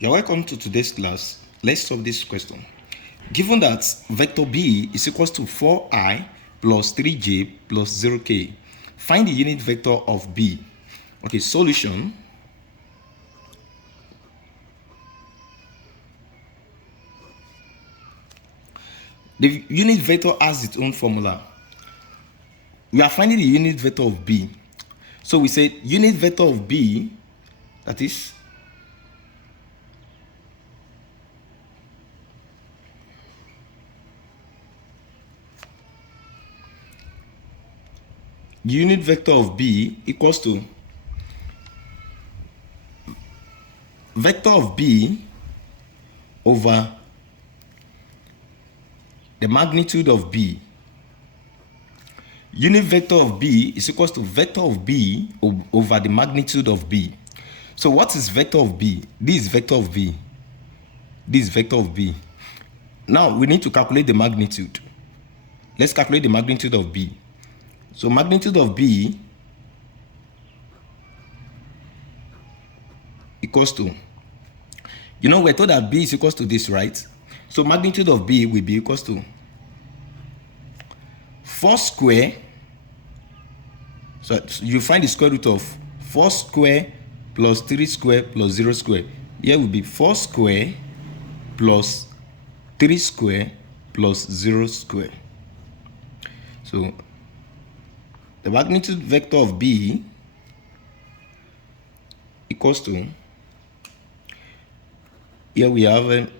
You're welcome to today's class. Let's solve this question. Given that vector b is equals to 4i plus 3j plus 0k, find the unit vector of b. Okay, solution. The unit vector has its own formula. We are finding the unit vector of b. So we say unit vector of b, that is unit vector of b equals to vector of b over the magnitude of b. Unit vector of b is equals to vector of b over the magnitude of b. So what is vector of b? This is vector of b. This is vector of b. Now we need to calculate the magnitude. Let's calculate the magnitude of b. So magnitude of b equals to, we're told that b is equals to this, right? So magnitude of b will be equals to 4 square. So you find the square root of 4 square plus 3 square plus 0 square. Here will be 4 square plus 3 square plus 0 square. So the magnitude vector of b equals to, here we have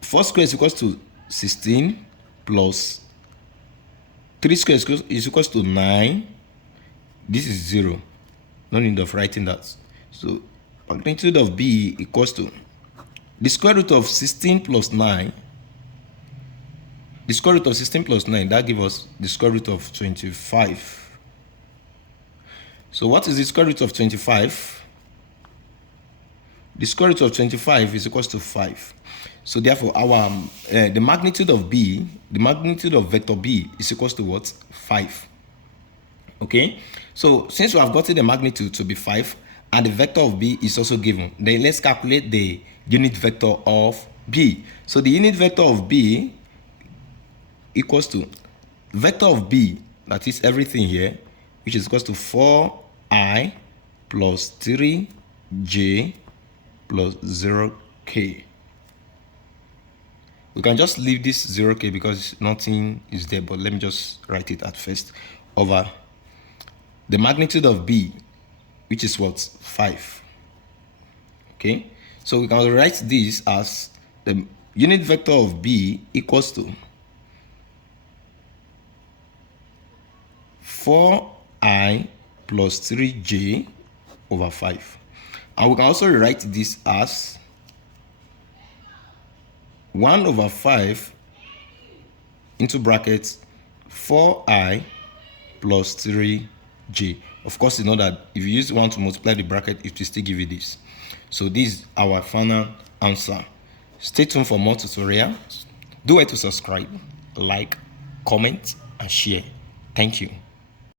4 square is equals to 16 plus 3 square is equals to 9. This is 0. No need of writing that. So magnitude of b equals to the square root of 16 plus 9. The square root of 16 plus 9, that gives us the square root of 25. So what is the square root of 25? The square root of 25 is equals to 5. So therefore, our the magnitude of b, the magnitude of vector b is equals to what? 5. Okay. So since we have gotten the magnitude to be 5 and the vector of b is also given, then let's calculate the unit vector of b. So the unit vector of b equals to vector of b, that is everything here, which is equals to 4i plus 3j plus 0k. We can just leave this 0k because nothing is there, but let me just write it at first, over the magnitude of b, which is what? 5. Okay, so we can write this as the unit vector of b equals to 4i plus 3j over 5. And we can also rewrite this as 1 over 5 into brackets 4i plus 3j. Of course, you know that if you use 1 to multiply the bracket, it will still give you this. So this is our final answer. Stay tuned for more tutorials. Do well to subscribe, like, comment, and share. Thank you.